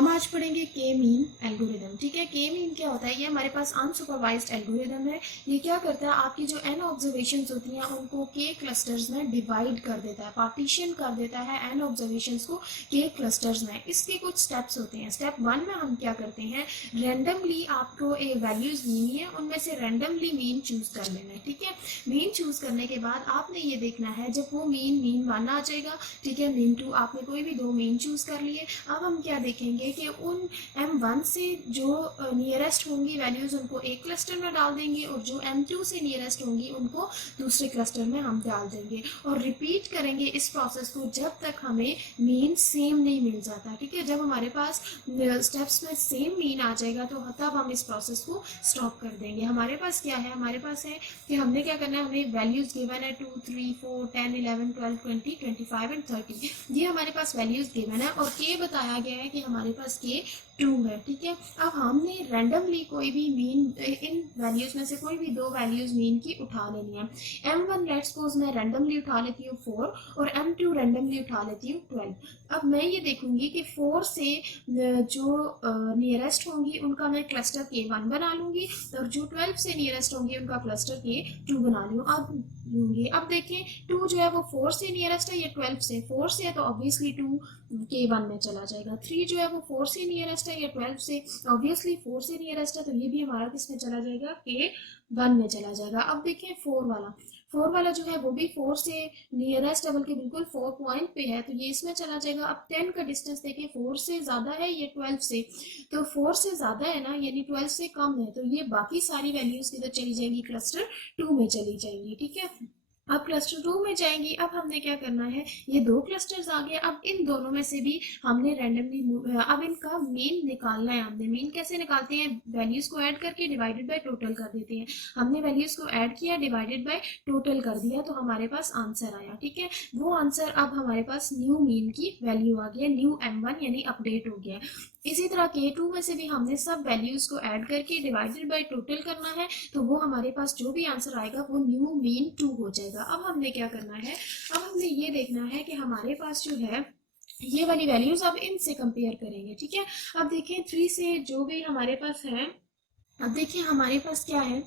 हम आज पढ़ेंगे के मीन एल्गोरिदम। ठीक है, के मीन क्या होता है? ये हमारे पास अनसुपरवाइज्ड एल्गोरिदम है। ये क्या करता है, आपकी जो एन ऑब्जर्वेशंस होती हैं उनको के क्लस्टर्स में डिवाइड कर देता है, पार्टीशन कर देता है एन ऑब्जर्वेशंस को के क्लस्टर्स में। इसके कुछ स्टेप्स होते हैं। स्टेप 1 में हम क्या करते हैं, रेंडमली आपको एक वैल्यूज दी हुई है, उनमें से रेंडमली मीन चूज कर लेना है। ठीक है, मीन चूज करने के बाद आपने ये देखना है, जब वो मीन 1 आ जाएगा, ठीक है, मीन 2, आपने कोई भी दो मीन चूज कर लिए। अब हम क्या देखेंगे कि उन M1 से जो नियरेस्ट होंगी वैल्यूज उनको एक क्लस्टर में डाल देंगे, और जो M2 से नियरेस्ट होंगी उनको दूसरे क्लस्टर में हम डाल देंगे, और रिपीट करेंगे इस प्रोसेस को जब तक हमें मीन सेम नहीं मिल जाता। ठीक है, जब हमारे पास स्टेप्स में सेम मीन आ जाएगा तो तब हम इस प्रोसेस को स्टॉप कर देंगे। हमारे पास क्या है, हमारे पास है कि हमने क्या करना है, हमें वैल्यूज गिवन है 2, 3, 4, 10, 11, 12, 20, 25 एंड 30। ये हमारे पास वैल्यूज गिवन है, और के बताया गया है कि हमारे पास के 2 है। ठीक है, अब हमने रैंडमली कोई भी मीन इन वैल्यूज में से कोई भी दो वैल्यूज मीन की उठा लेनी है। M1 लेट्स सपोज मैं रैंडमली उठा लेती हूँ 4, और M2 रैंडमली उठा लेती हूँ 12। अब मैं ये देखूंगी कि 4 से जो नियरेस्ट होंगी उनका मैं क्लस्टर K1 बना लूंगी, और जो 12 से नियरेस्ट होंगी उनका क्लस्टर K2 बना लूंगी। अब देखें, 2 जो है वो 4 से नियरेस्ट है, ये 12 से 4 से है, तो ऑब्वियसली 2 K1 में चला जाएगा। 3 जो है वो 4 से नियरेस्ट है, ये 12 से ऑब्वियसली 4 से नियरेस्ट है, तो ये भी हमारा किस में चला जाएगा, K1 में चला जाएगा। अब देखें 4 वाला जो है वो भी 4 से नियरेस्ट है, बल्कि बिल्कुल 4 पॉइंट पे है, तो ये इसमें चला जाएगा। अब 10 का डिस्टेंस देखें, 4 से ज़्यादा है ये 12 से, तो 4 से ज़्यादा है ना, यानी 12 से कम है, तो ये बाकी सारी वैल्यूज़ किधर चली जाएंगी, क्लस्टर 2 में चली जाएंगी। ठीक है, अब क्लस्टर 2 में जाएंगी। अब हमने क्या करना है, ये दो क्लस्टर्स आ गए, अब इन दोनों में से भी हमने रैंडमली अब इनका मीन निकालना है। हमने मीन कैसे निकालते हैं, वैल्यूज को ऐड करके डिवाइडेड बाय टोटल कर देते हैं। हमने वैल्यूज को ऐड किया, डिवाइडेड बाय टोटल कर दिया, तो हमारे पास आंसर आया। ठीक है, वो आंसर अब हमारे पास न्यू मीन की वैल्यू आ गया, न्यू M1 यानी अपडेट हो गया। इसी तरह K2 में से भी हमने सब वैल्यूज को ऐड करके डिवाइडेड बाय टोटल करना है, तो वो हमारे पास जो भी आंसर आएगा वो न्यू मीन 2 हो जाएगा। अब हमने क्या करना है, अब हमने ये देखना है कि हमारे पास जो है ये वाली वैल्यूज अब इनसे कंपेयर करेंगे। ठीक है, अब देखें 3 से जो भी हमारे पास है, अब देखिए हमारे पास क्या है,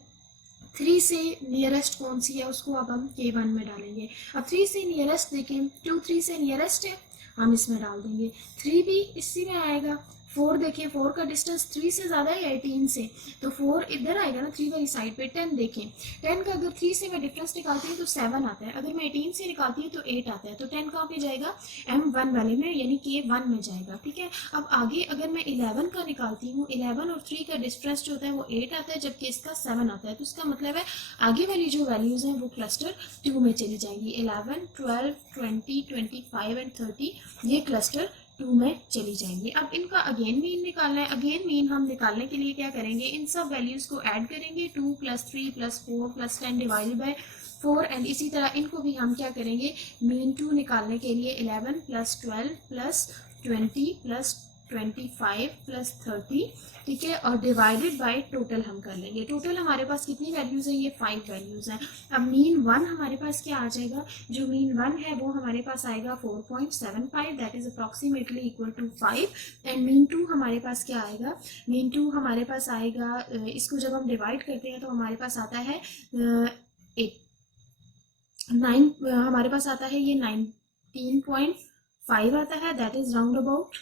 3 से नियरेस्ट कौन सी है उसको अब हम K1 में डालेंगे। अब 3 से नियरेस्ट देखें, 2 3 से नियरेस्ट है, हम इसमें डाल देंगे। 3 भी इसी में आएगा। 4 देखें, 4 का डिस्टेंस 3 से ज़्यादा है 18 से, तो 4 इधर आएगा ना 3 वाली साइड पे। 10 देखें, 10 का अगर 3 से मैं डिफरेंस निकालती हूँ तो 7 आता है, अगर मैं 18 से निकालती हूँ तो 8 आता है, तो 10 कहाँ पे जाएगा, M1 वाले में यानी K1 में जाएगा। ठीक है, अब आगे अगर मैं 11 का निकालती हूँ, 11 और 3 का डिफरेंस जो होता है वो 8 आता है, जबकि इसका 7 आता है, तो इसका मतलब है आगे वाली जो वैल्यूज हैं वो क्लस्टर 2 में चली जाएंगी। 11, 12, 20, 25 एंड 30 ये क्लस्टर 2 में चली जाएंगी। अब इनका अगेन मीन निकालना है। अगेन मीन हम निकालने के लिए क्या करेंगे, इन सब वैल्यूज को ऐड करेंगे, 2 + 3 + 4 + 10 डिवाइडेड बाय 4, एंड इसी तरह इनको भी हम क्या करेंगे, मीन 2 निकालने के लिए 11 + 12 + 20 + 25 + 30, ठीक है, और डिवाइडेड बाय टोटल हम कर लेंगे। टोटल हमारे पास कितनी वैल्यूज है, ये 5 वैल्यूज हैं। अब मीन 1 हमारे पास क्या आ जाएगा, जो मीन 1 है वो हमारे पास आएगा 4.75, that is approximately equal to 5। And mean 2 हमारे पास क्या आएगा, मीन 2 हमारे पास आएगा, इसको जब हम डिवाइड करते हैं तो हमारे पास आता है 9, हमारे पास आता है ये 19.5 आता है, दैट इज राउंड अबाउट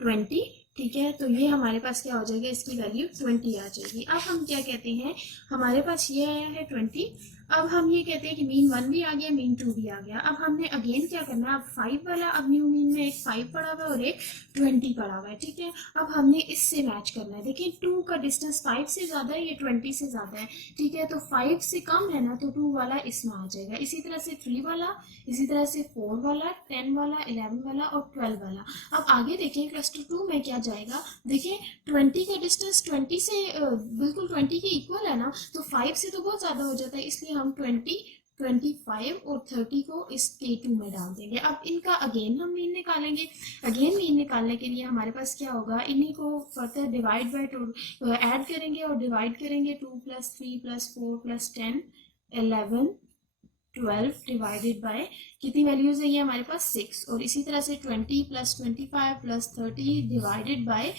20। ठीक है, तो ये हमारे पास क्या हो जाएगा, इसकी वैल्यू 20 आ जाएगी। अब हम क्या कहते हैं, हमारे पास ये आया है 20। अब हम ये कहते हैं कि मीन 1 भी आ गया, मीन 2 भी आ गया। अब हमने अगेन क्या करना है, अब 5 वाला, अब न्यू मीन में एक 5 पड़ा हुआ है और एक 20 पड़ा हुआ है। ठीक है, अब हमने इससे मैच करना है। देखिए 2 का डिस्टेंस 5 से ज़्यादा है, ये 20 से ज़्यादा है। ठीक है, तो 5 से कम है ना, तो 2 वाला इसमें आ जाएगा। इसी तरह से 3 वाला, इसी तरह से 4 वाला, 10 वाला, 11 वाला और 12 वाला। अब आगे देखें क्लस्टर 2 में क्या जाएगा, देखिए 20 का डिस्टेंस 20 से बिल्कुल 20 के इक्वल है ना, तो 5 से तो बहुत ज़्यादा हो जाता है, इसलिए हम 20, 25 और 30 को इस K2 में डाल देंगे। अब इनका अगेन हम मीन निकालेंगे। अगेन मीन निकालने के लिए हमारे पास क्या होगा, इन्हीं को फर्दर डिवाइड बाय 2 ऐड करेंगे और डिवाइड करेंगे, 2 + 3 + 4 + 10, 11, 12 डिवाइडेड बाय कितनी वैल्यूज है ये हमारे पास 6, और इसी तरह से 20 प्लस 25 प्लस 30 डिवाइडेड बाय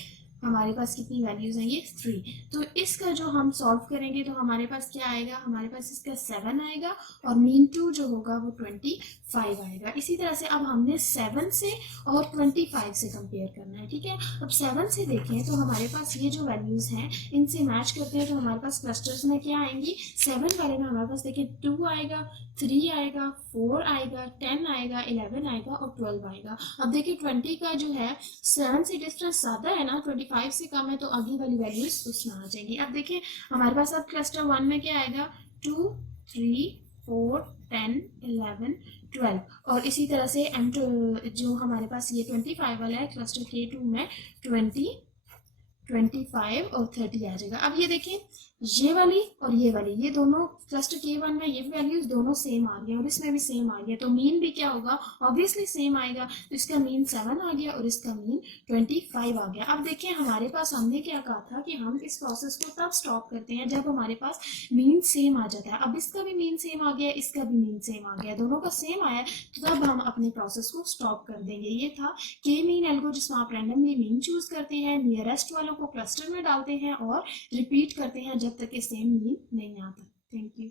हमारे पास कितनी वैल्यूज हैं ये 3। तो इसका जो हम सॉल्व करेंगे तो हमारे पास क्या आएगा, हमारे पास इसका 7 आएगा और मीन 2 जो होगा वो 25 आएगा। इसी तरह से अब हमने 7 से और 25 से कंपेयर करना है, ठीक है। अब 7 से देखें तो हमारे पास ये जो वैल्यूज हैं इनसे मैच करते हैं तो हमारे पास क्लस्टर्स में क्या आएंगी, 7 वाले में हमारे पास देखिए 2 आएगा, 3 आएगा, 4 आएगा, 10 आएगा, 11 आएगा और 12 आएगा। अब देखिए 20 का जो है 7 से डिफरेंस ज़्यादा है ना, 25 से कम है, तो आगे वाली वैल्यूज उसमें आ जाएंगी। अब देखिए हमारे पास अब क्लस्टर 1 में क्या आएगा, 2, 3, 4, 10, 11, 12, और इसी तरह से जो हमारे पास ये 25 वाला है क्लस्टर K2 में 20, 25 और 30 आ जाएगा। अब ये देखिए ये वाली और ये वाली, ये दोनों क्लस्टर K1 में ये वैल्यूज दोनों सेम आ गए और इसमें भी सेम आ गया, तो मीन भी क्या होगा, ऑब्वियसली सेम आएगा। तो इसका मीन 7 आ गया और इसका मीन 25 आ गया। अब देखिए हमारे पास हमने क्या कहा था कि हम इस प्रोसेस को तब स्टॉप करते हैं जब हमारे पास मीन सेम आ जाता है। अब इसका भी मीन सेम आ गया, इसका भी मीन सेम आ गया, दोनों का सेम आया, तो तब हम अपने प्रोसेस को स्टॉप कर देंगे। ये था के मीन एल्गो, जिसमें आप रैंडमली मीन चूज करते हैं, नियरेस्ट वालों को क्लस्टर में डालते हैं और रिपीट करते हैं जब तक कि सेम मीन नहीं आता। Thank you.